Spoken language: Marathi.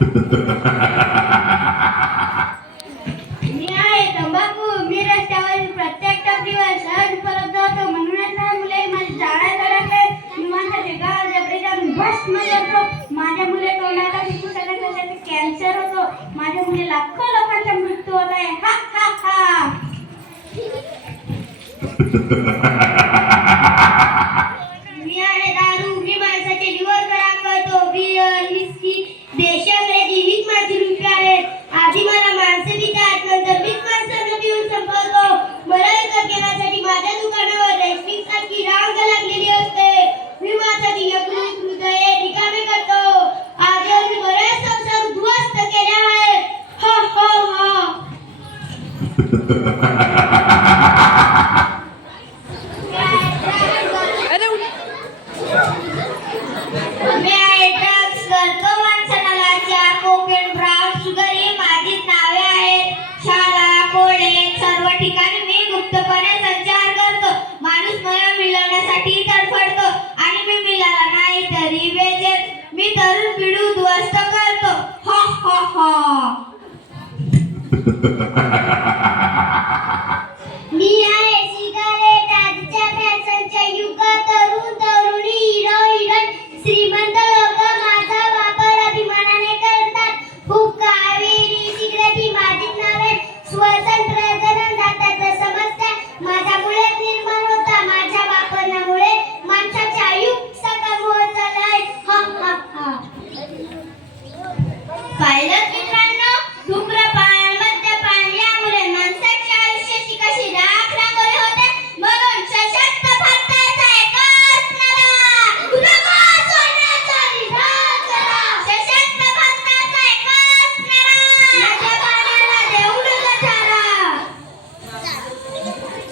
मी आहे तंबाखू. मी रस्त्यावर प्रत्येक टपरीवर सहज उपलब्ध होतो. म्हणूनच लहान मुले माझ्या झाडात अडकले. मी माझ्या वेगावर जबडे जाऊन भस्म करतो. माझ्या मुले तोंडाला विकू शकत नसल्याने कॅन्सर होतो. माझ्या मुले लाखो लोकांचा मृत्यू होत आहे. हा हा हा. मी आहे दारू. मी माणसाचे लिव्हर खराब करतो. बियर, विस्की, देशभराची हीच माझी रुपये आहेत. आधी मला माणसं पितात, नंतर मीच माणसांना पिऊन संपवतो. बरं विकत घेण्यासाठी माझ्या दुकानावर रेस्टिंग सारखी रांग लागलेली असते. मी माझ्यासाठी यकृत, हृदये रिकामे करतो. आजवर मी बरेच संसार उद्ध्वस्त केले आहेत. हा हा हा. मी आहे ड्रग्स करतो. माणसाला लाचा, कोकेन, ब्राउन शुगर ही माझीच नावे आहेत. शाळा, कॉलेज सर्व ठिकाणी मी गुप्तपणे संचार करतो. माणूस मला मिळवण्यासाठी तडफडतो आणि मी मिळाला नाही तरी बेजेत. मी तरुण पिढी उद्ध्वस्त करतो. हा हा हा.